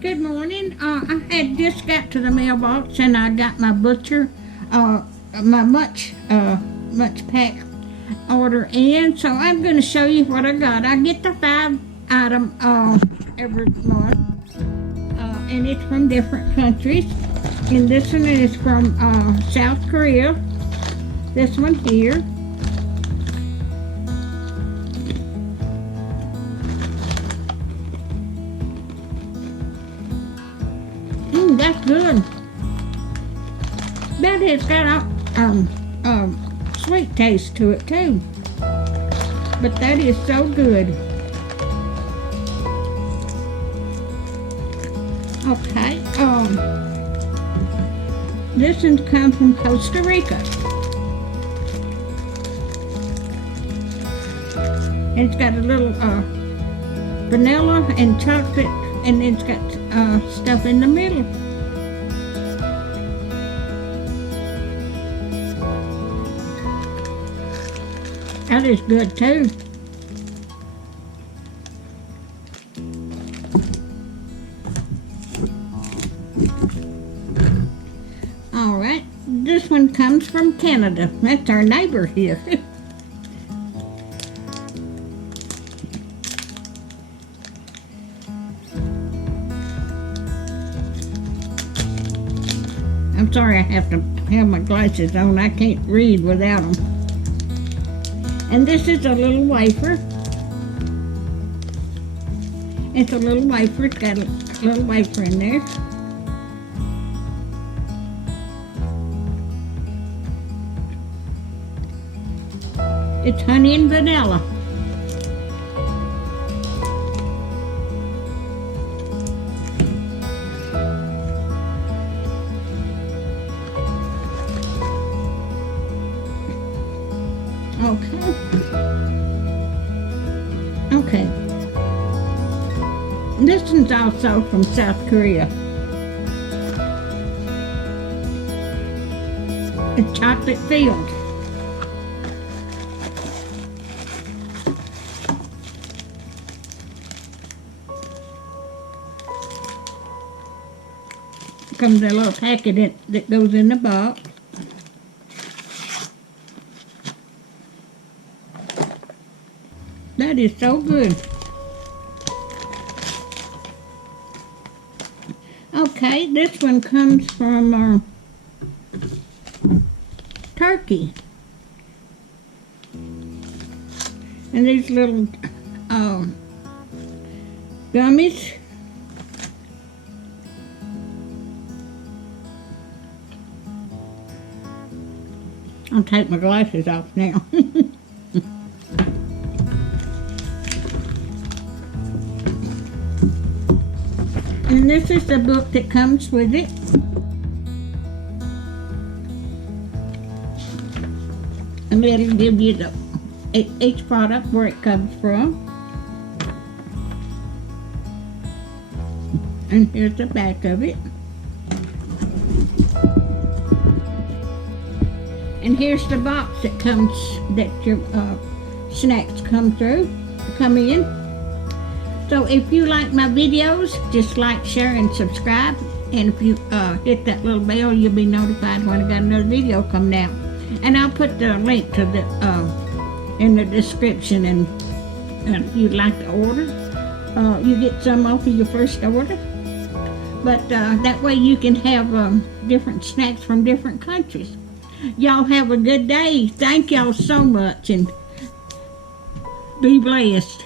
Good morning. I had just got to the mailbox and I got my my MunchPak order in. So I'm going to show you what I got. I get the 5 item every month, and it's from different countries. And this one is from South Korea. This one here. That's good. But it's got a sweet taste to it too. But that is so good. Okay. This one comes from Costa Rica. And it's got a little vanilla and chocolate, and it's got stuff in the middle. That is good too. All right, this one comes from Canada. That's our neighbor here. I'm sorry I have to have my glasses on. I can't read without them. And this is a little wafer. It's a little wafer. It's got a little wafer in there. It's honey and vanilla. Okay. This one's also from South Korea. It's chocolate filled. Comes a little packet that goes in the box. That is so good. Okay, this one comes from Turkey. And these little gummies. I'll take my glasses off now. And this is the book that comes with it. And it'll give you each product where it comes from. And here's the back of it. And here's the box that your snacks come in. So if you like my videos, just like, share, and subscribe. And if you hit that little bell, you'll be notified when I got another video coming out. And I'll put the link to the in the description. And if you'd like to order, you get some off of your first order. But that way you can have different snacks from different countries. Y'all have a good day. Thank y'all so much, and be blessed.